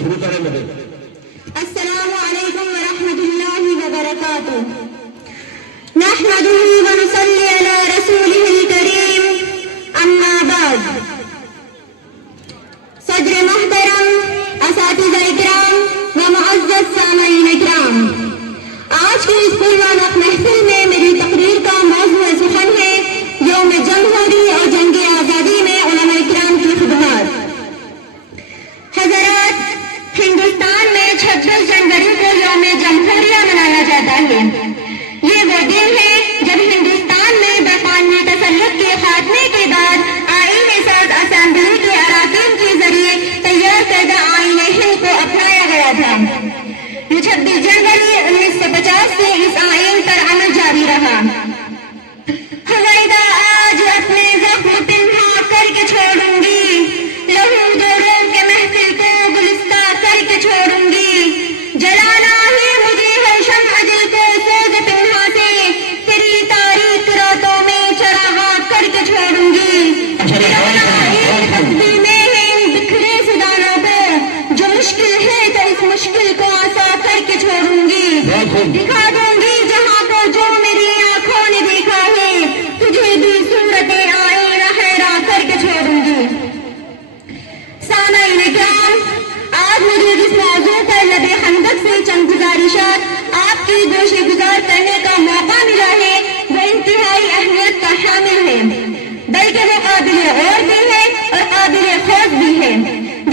شروع کریں مجھے. السلام علیکم ورحمۃ اللہ وبرکاتہ. نحمده ونصلي على رسوله الكريم. اما بعد. صدر محترم، اساتذہ اکرام و معزز سامعین اکرام، آج کی اس پررونق محفل میں میری تقریر کا موضوع سخن ہے یوم جمہوری اور جنگ آزادی میں علماء اکرام کی خدمات. حضرات، ہندوستان میں 26 جنوری کو یوم جمہوریہ منایا جاتا ہے. یہ وہ دن ہے جب ہندوستان میں برطانوی تسلط کے خاتمے کے بعد آئین ساز اسمبلی کے اراکین کے ذریعے تیار کردہ آئین ہند کو اپنایا گیا تھا. 26 جنوری 1950 سے اس آئین پر عمل جاری رہا. حمیدہ آج اپنے زخم پنہا کر کے چھوڑوں گی، لہو دوروں کے محفل کو گلستہ کر کے چھوڑوں گی. جلانا ہی مجھے ہے شمع دل کو سوز پنہا سے، تیری تاریخ راتوں میں چراغاں کر کے چھوڑوں گی. جلانا ایک تصویر میں ہے ان بکھرے سدانوں کو، جو مشکل ہے تو اس مشکل کو آسان کر کے چھوڑوں گی. دکھا دوں گی جہاں کو جو میری آنکھوں نے دیکھا ہے، تجھے بھی صورتیں آئین حیران کر کے چھوڑوں گی. سامعین اکرام، آج مجھے جس موضوع پر لب خندق سے چند گزارشات آپ کی گوش گزار کرنے کا موقع ملا ہے وہ انتہائی اہمیت کا حامل ہے، بلکہ وہ قابل غور بھی ہے اور قابل خوض بھی ہے،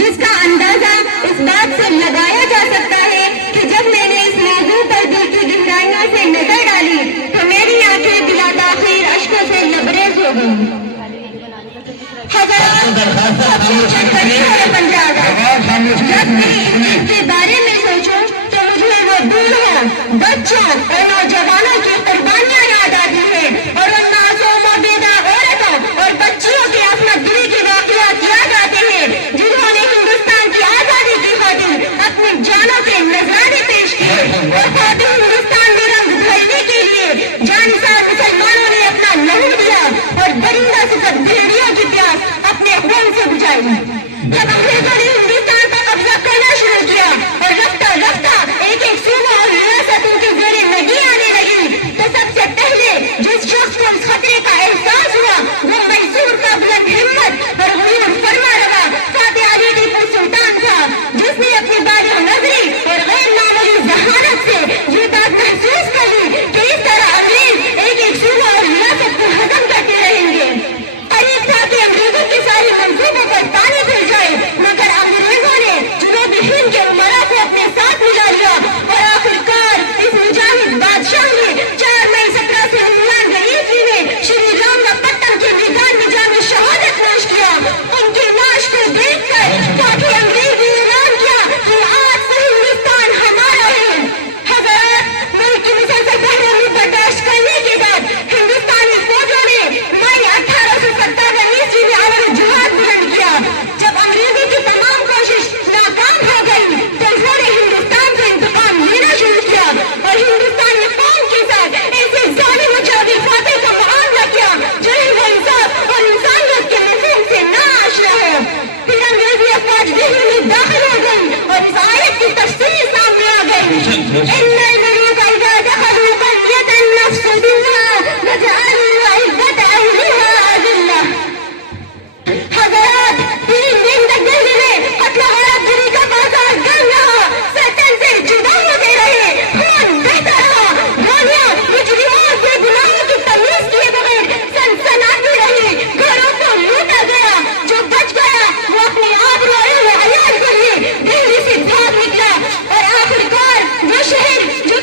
جس کا اندازہ اس بات سے لگایا جا سکتا ہے کہ جب میں نے اس موضوع پر دل کی گہرائیوں سے نظر ڈالی تو میری آنکھیں بلا تاخیر اشکوں سے لبریز ہو گئیں. حضرات، پنجاب جب میں اس کے بارے میں سوچوں تو مجھے وہ بوڑھوں، بچوں اور نوجوانوں کی قربانیاں یاد آتی ہیں اور ان معصوم و بیدار عورتوں اور بچیوں کی عصمت دلی کے واقعات یاد آتے ہیں جنہوں نے ہندوستان کی آزادی کی خاطر اپنی جانوں کے نذرانے پیش کیے اور خاطر ہندوستان میں رنگ بھرنے کے لیے جانثار مسلمانوں نے اپنا لہو دیا اور درندہ سکت بھیڑیوں کی پیاس اپنے خون سے بجھائی. جب انگریزوں نے ہندوستان پر قبضہ کرنا شروع کیا اور رفتہ رفتہ ایک ایک صوبہ اور ریاستوں کے زیر نگی آنے لگی تو سب سے پہلے جس شخص کو اس خطرے کا احساس ہوا وہ میسور کا بلند ہمت اور غیور فرما روا فاتح علی ٹیپو سلطان تھا، جس نے اپنی بالغ نظری اور غیر معمولی ذہانت سے یہ بات محسوس کر لی کہ اس طرح انگریز ایک ایک صوبہ اور ریاست کو ختم کرتے رہیں گے. قریب تھا کہ انگریزوں کی ساری منصوبوں پر پانی پھر جائے، مگر انگریزوں نے جنوبی ہند کے امراء کو اپنے ساتھ ملا لیا اور آخرکار اس مجاہد بادشاہ نے 4 مئی 1799 میں شری رام پٹن کے میدان میں جامع شہادت نوش کیا. ان کی لاش کو دیکھ کر کافی انگریز نے اعلان کیا کہ آج سے ہندوستان ہمارا ہے. حضرات، ملک کی مسلسل بحرانی برداشت کرنے کے بعد ہندوستانی فوجوں نے مئی 1857 میں عالم جہاد بلند کیا. جب انگریزوں کی تمام کوشش ناکام ہو گئی تو انہوں نے ہندوستان سے انتقام لینا شروع کیا اور ہندوستانی قوم کے ساتھ ایسے ظالم و جابر فاتح کا معاملہ کیا جو علم و انصاف اور انسانیت کے مفہوم سے نا آشنا ہو. پھر انگریزی افواج دہلی میں داخل ہو گئی اور اس آیت کی تفسیر سامنے آ گئی: ان الملوک اذا دخلوا قرية نفسدوها وجعلوا عزة اهلها اذلة. حضرات، 3 دن تک دہلی میں قتل و غارت گری کا بازار گرم رہا، سرطان سے جدا ہوتے رہے، خون بہتا رہا، گولیاں مجرموں بے گناہوں کی تمیز کیے بغیر سنسناتی رہی، گھروں کو لوٹا گیا. جو بچ گیا وہ اپنی آبرو و عیال کے لیے دہلی سے بھاگ نکلا اور آخرکار وہ شہر جو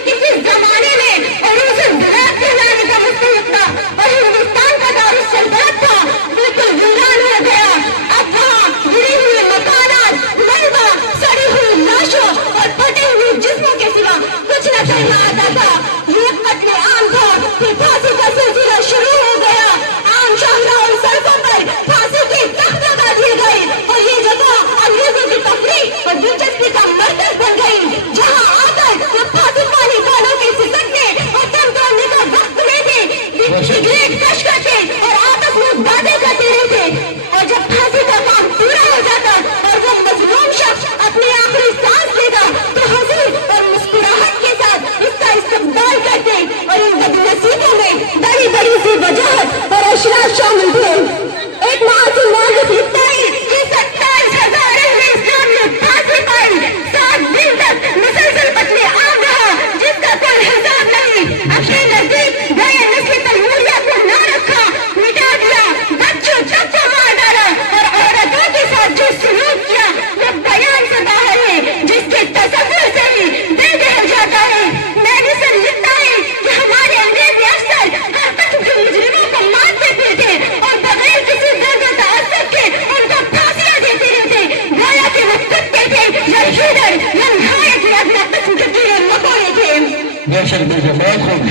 بے شک بہت خوب.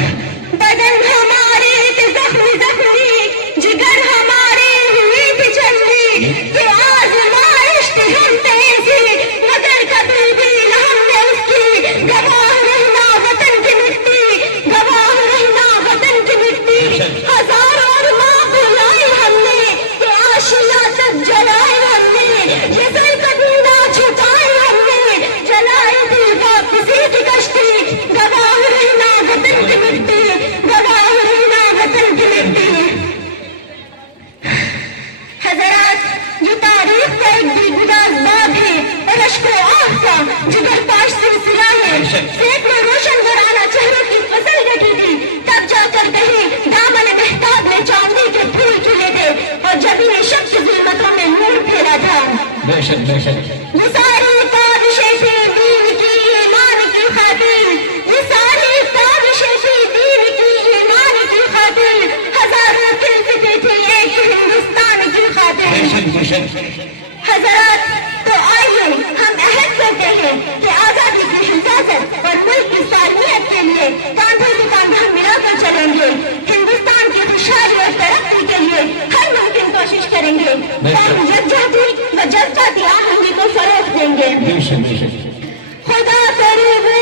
بدن ہمارے تھے زخمی زخمی جگر ہمارے ہوئی تھی چلتی کہ آزمائش تھی ہم پہ ایسی مگر کبھی بھی نہ ہم نے اس کی گواہ رہنا وطن کی مٹی گواہ رہنا وطن کی مٹی ہزاروں ماں بلائی ہم نے کہ آشیاں تک جلائے ہم نے یہ سر کبھی نہ چھپائے ہم نے جلائی تھی واپسی کی کشتی گواہ رہنا وطن کی مٹی گواہ رہنا وطن کی مٹی. حضرات یہ تاریخ کا ایک بے گناہ باب ہے اور اشک و آہ کا جگر پاش سلسلہ ہے. سینکڑوں روشن گرانہ چہروں کی فصل ڈٹی تھی تب جا کر کہیں دامن بہتاب میں چاندنی کے پھول کھلے تھے اور جبین شب کی ظلمتوں میں نور پھیلا تھا. بے شک بے شک. یہ ساری کاوشیں تھی دین کی ایمان کی خاطر یہ ساری کاوشیں تھی دین کی ایمان کی خاطر ہزاروں کھلتے تھے ایک ہندوستان کی خاطر. بے شک بے شک. حضرات تو آئیے ہم عہد کرتے ہیں کہ آزادی کی حفاظت اور ملک کی سالمیت کے لیے کاندھے سے کاندھا ملا کر چلیں گے. ہندوستان کی خوشحالی اور ترقی کے لیے ہر ممکن کوشش کریں گے اور یکجہتی و جذباتی آہنگی کو فروغ دیں گے. بے شک بے شک. خدا کرے وہ